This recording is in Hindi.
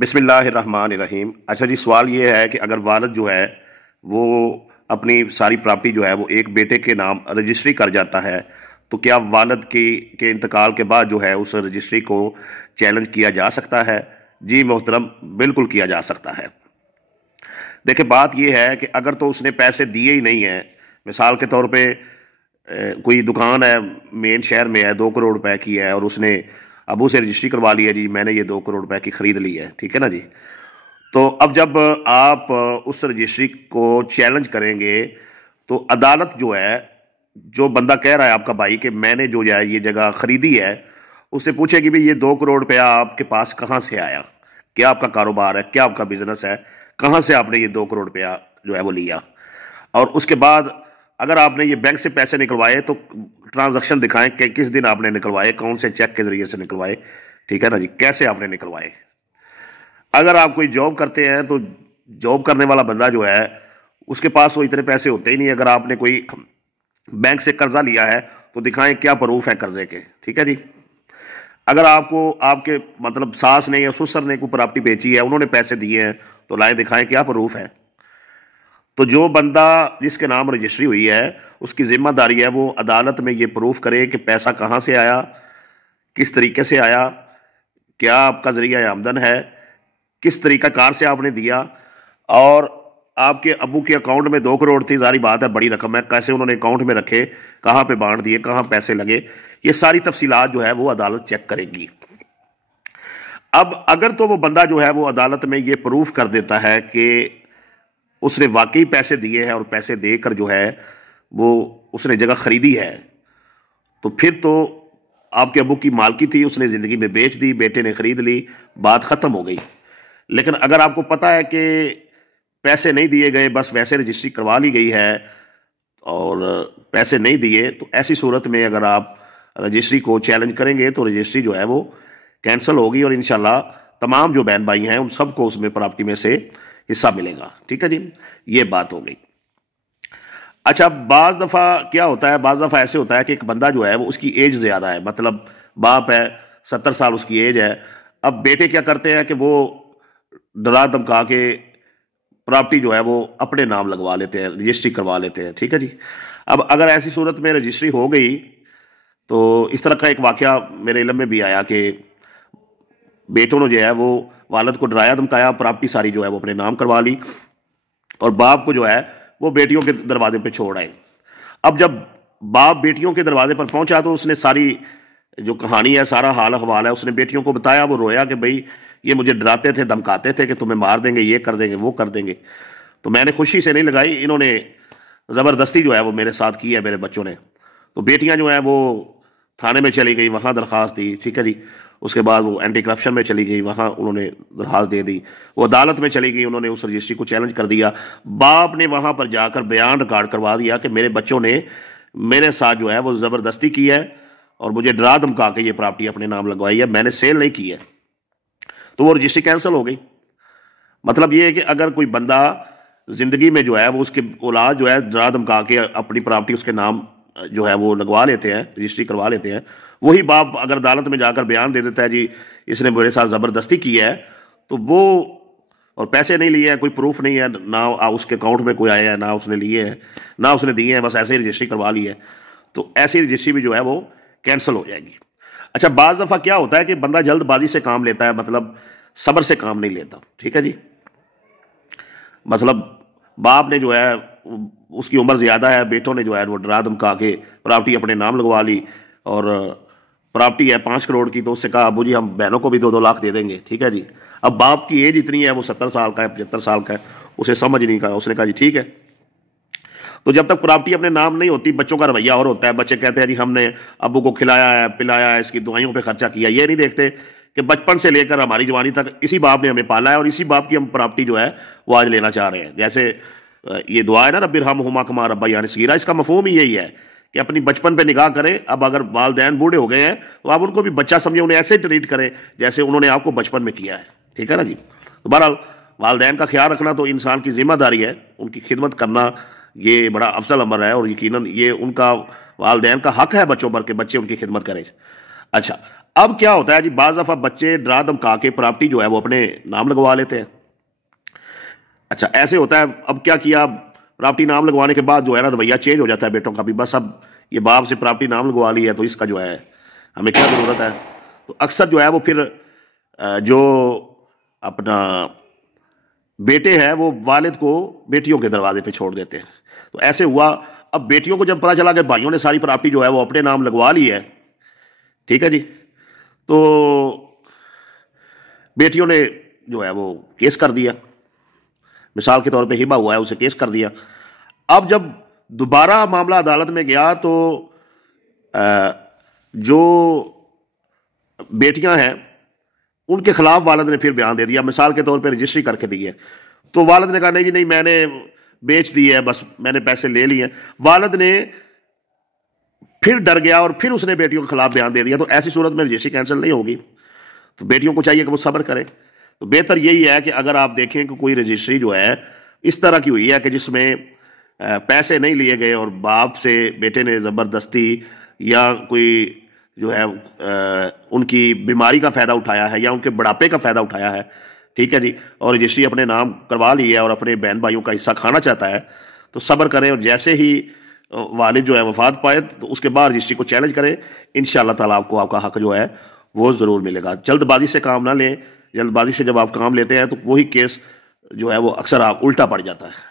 बिस्मिल्लाहिर्रहमानिर्रहीम। अच्छा जी, सवाल ये है कि अगर वालिद जो है वो अपनी सारी प्रॉपर्टी जो है वो एक बेटे के नाम रजिस्ट्री कर जाता है, तो क्या वालिद के इंतकाल के बाद जो है उस रजिस्ट्री को चैलेंज किया जा सकता है? जी मोहतरम, बिल्कुल किया जा सकता है। देखिए, बात यह है कि अगर तो उसने पैसे दिए ही नहीं है, मिसाल के तौर पे कोई दुकान है, मेन शहर में है, 2 करोड़ रुपए की है और उसने अबू से रजिस्ट्री करवा ली है, जी मैंने ये 2 करोड़ रुपए की खरीद ली है, ठीक है ना जी। तो अब जब आप उस रजिस्ट्री को चैलेंज करेंगे तो अदालत जो है, जो बंदा कह रहा है आपका भाई कि मैंने जो है ये जगह खरीदी है, उससे पूछेगी भाई ये 2 करोड़ रुपया आपके पास कहाँ से आया, क्या आपका कारोबार है, क्या आपका बिजनेस है, कहाँ से आपने ये 2 करोड़ रुपया जो है वो लिया। और उसके बाद अगर आपने ये बैंक से पैसे निकलवाए तो ट्रांजैक्शन दिखाएं कि किस दिन आपने निकलवाए, कौन से चेक के जरिए से निकलवाए, ठीक है ना जी, कैसे आपने निकलवाए। अगर आप कोई जॉब करते हैं तो जॉब करने वाला बंदा जो है उसके पास वो इतने पैसे होते ही नहीं। अगर आपने कोई बैंक से कर्जा लिया है तो दिखाएं क्या प्रूफ है कर्जे के, ठीक है जी। अगर आपको आपके मतलब सास ने या ससुर ने कोई प्रॉपर्टी बेची है, उन्होंने पैसे दिए हैं, तो लाए दिखाएं क्या प्रूफ है। तो जो बंदा जिसके नाम रजिस्ट्री हुई है उसकी जिम्मेदारी है वो अदालत में ये प्रूफ करे कि पैसा कहाँ से आया, किस तरीके से आया, क्या आपका जरिया आमदन है, किस तरीका कार से आपने दिया, और आपके अबू के अकाउंट में 2 करोड़ थी, जारी बात है बड़ी रकम है, कैसे उन्होंने अकाउंट में रखे, कहाँ पे बांट दिए, कहाँ पैसे लगे, ये सारी तफसीलात जो है वो अदालत चेक करेगी। अब अगर तो वो बंदा जो है वो अदालत में ये प्रूफ कर देता है कि उसने वाकई पैसे दिए हैं और पैसे देकर जो है वो उसने जगह खरीदी है, तो फिर तो आपके अबू की मालकी थी, उसने ज़िंदगी में बेच दी, बेटे ने खरीद ली, बात ख़त्म हो गई। लेकिन अगर आपको पता है कि पैसे नहीं दिए गए, बस वैसे रजिस्ट्री करवा ली गई है और पैसे नहीं दिए, तो ऐसी सूरत में अगर आप रजिस्ट्री को चैलेंज करेंगे तो रजिस्ट्री जो है वो कैंसिल होगी और इंशाल्लाह तमाम जो बहन भाई हैं उन सबको उसमें प्रॉपर्टी में से हिस्सा मिलेगा, ठीक है जी। ये बात हो गई। अच्छा, बाज दफ़ा क्या होता है, बाज दफ़ा ऐसे होता है कि एक बंदा जो है वो उसकी एज ज़्यादा है, मतलब बाप है 70 साल उसकी एज है। अब बेटे क्या करते हैं कि वो डरा धमका के प्रॉपर्टी जो है वो अपने नाम लगवा लेते हैं, रजिस्ट्री करवा लेते हैं, ठीक है जी। अब अगर ऐसी सूरत में रजिस्ट्री हो गई तो इस तरह का एक वाकया मेरे इल्म में भी आया कि बेटों ने जो है वो वालिद को डराया धमकाया, प्रॉपर्टी सारी जो है वो अपने नाम करवा ली और बाप को जो है वो बेटियों के दरवाजे पे छोड़ आए। अब जब बाप बेटियों के दरवाजे पर पहुंचा तो उसने सारी जो कहानी है, सारा हाल अहवाल है, उसने बेटियों को बताया। वो रोया कि भाई ये मुझे डराते थे, धमकाते थे कि तुम्हें मार देंगे, ये कर देंगे, वो कर देंगे। तो मैंने खुशी से नहीं लगाई, इन्होंने ज़बरदस्ती जो है वो मेरे साथ की है मेरे बच्चों ने। तो बेटियां जो है वो थाने में चली गई, वहाँ दरख्वास्त दी, ठीक है जी। उसके बाद वो एंटी करप्शन में चली गई, वहाँ उन्होंने दरख्वास्त दे दी। वो अदालत में चली गई, उन्होंने उस रजिस्ट्री को चैलेंज कर दिया। बाप ने वहाँ पर जाकर बयान रिकॉर्ड करवा दिया कि मेरे बच्चों ने मेरे साथ जो है वो ज़बरदस्ती की है और मुझे डरा धमका के ये प्रॉपर्टी अपने नाम लगवाई है, मैंने सेल नहीं की है। तो वो रजिस्ट्री कैंसिल हो गई। मतलब ये है कि अगर कोई बंदा जिंदगी में जो है वो उसके औलाद जो है डरा धमका के अपनी प्रॉपर्टी उसके नाम जो है वो लगवा लेते हैं, रजिस्ट्री करवा लेते हैं, वही बाप अगर अदालत में जाकर बयान दे देता है जी इसने मेरे साथ ज़बरदस्ती की है, तो वो और पैसे नहीं लिए हैं, कोई प्रूफ नहीं है, ना उसके अकाउंट में कोई आया है, ना उसने लिए हैं, ना उसने दिए हैं, बस ऐसे ही रजिस्ट्री करवा ली है, तो ऐसी रजिस्ट्री भी जो है वो कैंसिल हो जाएगी। अच्छा, बाज़ दफ़ा क्या होता है कि बंदा जल्दबाजी से काम लेता है, मतलब सब्र से काम नहीं लेता, ठीक है जी। मतलब बाप ने जो है उसकी उम्र ज़्यादा है, बेटों ने जो है वो डरा धमका के प्रॉपर्टी अपने नाम लगवा ली और प्रॉपर्टी है 5 करोड़ की, तो उससे कहा अबू जी हम बहनों को भी 2-2 लाख दे देंगे, ठीक है जी। अब बाप की एज इतनी है, वो 70 साल का है, 75 साल का है, उसे समझ नहीं कहा, उसने कहा जी ठीक है। तो जब तक प्रॉपर्टी अपने नाम नहीं होती, बच्चों का रवैया और होता है। बच्चे कहते हैं जी हमने अबू को खिलाया है, पिलाया है, इसकी दवाइयों पे खर्चा किया। ये नहीं देखते कि बचपन से लेकर हमारी जवानी तक इसी बाप ने हमें पाला है और इसी बाप की हम प्रॉपर्टी जो है वो आज लेना चाह रहे हैं। जैसे ये दुआ है ना, रब्बिर हमहुमा कमा रब्बयानी सगीरा, इसका मफहूम ही यही है कि अपनी बचपन पे निगाह करें। अब अगर वालिदैन बूढ़े हो गए हैं तो आप उनको भी बच्चा समझे, उन्हें ऐसे ट्रीट करें जैसे उन्होंने आपको बचपन में किया है, ठीक है ना जी। तो बहरहाल वालिदैन का ख्याल रखना तो इंसान की जिम्मेदारी है, उनकी खिदमत करना ये बड़ा अफजल अमर है और यकीनन ये उनका वालिदैन का हक है बच्चों पर कि बच्चे उनकी खिदमत करें। अच्छा, अब क्या होता है जी, बाज दफा बच्चे डरा धमका के प्रॉपर्टी जो है वो अपने नाम लगवा लेते हैं। अच्छा, ऐसे होता है। अब क्या किया, प्रॉपर्टी नाम लगवाने के बाद जो है ना रवैया चेंज हो जाता है बेटों का भी, बस अब ये बाप से प्रॉपर्टी नाम लगवा ली है तो इसका जो है हमें क्या ज़रूरत है। तो अक्सर जो है वो फिर जो अपना बेटे हैं वो वालिद को बेटियों के दरवाजे पे छोड़ देते हैं। तो ऐसे हुआ, अब बेटियों को जब पता चला कि भाइयों ने सारी प्रॉपर्टी जो है वो अपने नाम लगवा ली है, ठीक है जी, तो बेटियों ने जो है वो केस कर दिया। मिसाल के तौर पे हिबा हुआ है, उसे केस कर दिया। अब जब दोबारा मामला अदालत में गया तो जो बेटियां हैं उनके खिलाफ वालिद ने फिर बयान दे दिया, मिसाल के तौर पे रजिस्ट्री करके दी है। तो वालिद ने कहा नहीं जी नहीं, मैंने बेच दी है, बस मैंने पैसे ले लिए। वालिद ने फिर डर गया और फिर उसने बेटियों के खिलाफ बयान दे दिया। तो ऐसी सूरत में रजिस्ट्री कैंसिल नहीं होगी। तो बेटियों को चाहिए कि वो सब्र करें। तो बेहतर यही है कि अगर आप देखें कि कोई रजिस्ट्री जो है इस तरह की हुई है कि जिसमें पैसे नहीं लिए गए और बाप से बेटे ने ज़बरदस्ती या कोई जो है उनकी बीमारी का फ़ायदा उठाया है या उनके बुढ़ापे का फ़ायदा उठाया है, ठीक है जी, और रजिस्ट्री अपने नाम करवा ली है और अपने बहन भाइयों का हिस्सा खाना चाहता है, तो सब्र करें। और जैसे ही वालिद जो है वफात पाए तो उसके बाद रजिस्ट्री को चैलेंज करें। इंशाअल्लाह ताला आपको आपका हक जो है वो ज़रूर मिलेगा। जल्दबाजी से काम ना लें। जल्दबाजी से जब आप काम लेते हैं तो वही केस जो है वो अक्सर आप उल्टा पड़ जाता है।